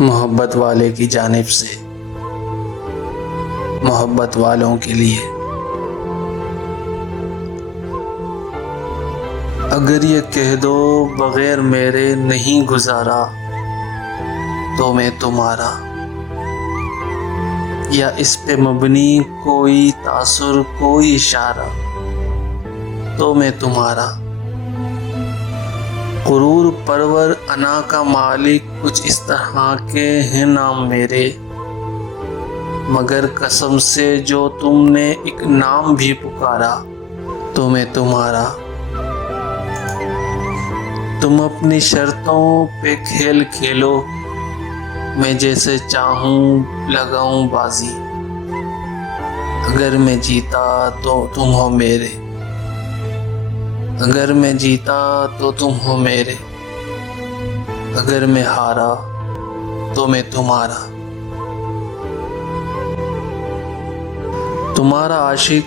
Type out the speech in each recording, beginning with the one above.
मोहब्बत वाले की जानिब से मोहब्बत वालों के लिए। अगर ये कह दो बगैर मेरे नहीं गुजारा तो मैं तुम्हारा, या इस पे मबनी कोई तासुर कोई इशारा तो मैं तुम्हारा। गुरूर परवर अना का मालिक कुछ इस तरह के हैं नाम मेरे, मगर कसम से जो तुमने एक नाम भी पुकारा तो मैं तुम्हारा। तुम अपनी शर्तों पे खेल खेलो, मैं जैसे चाहूं लगाऊं बाजी। अगर मैं जीता तो तुम हो मेरे, अगर मैं जीता तो तुम हो मेरे, अगर मैं हारा तो मैं तुम्हारा। तुम्हारा आशिक,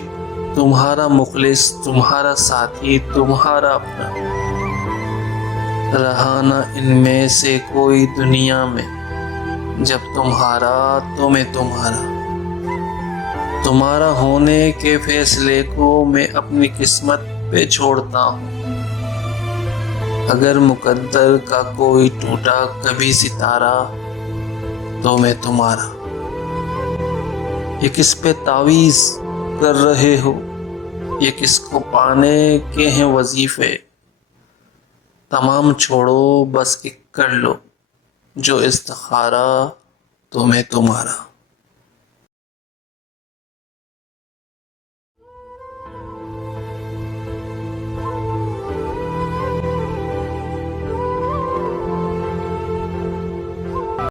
तुम्हारा मुखलिस, तुम्हारा साथी, तुम्हारा अपना, रहा न इनमें से कोई दुनिया में। जब तुम्हारा तो मैं तुम्हारा। तुम्हारा होने के फैसले को मैं अपनी किस्मत पे छोड़ता हूँ। अगर मुकद्दर का कोई टूटा कभी सितारा तो मैं तुम्हारा। ये किस पे तावीज़ कर रहे हो, ये किसको पाने के हैं वजीफे। तमाम छोड़ो बस एक कर लो जो इस्तिखारा तो मैं तुम्हारा।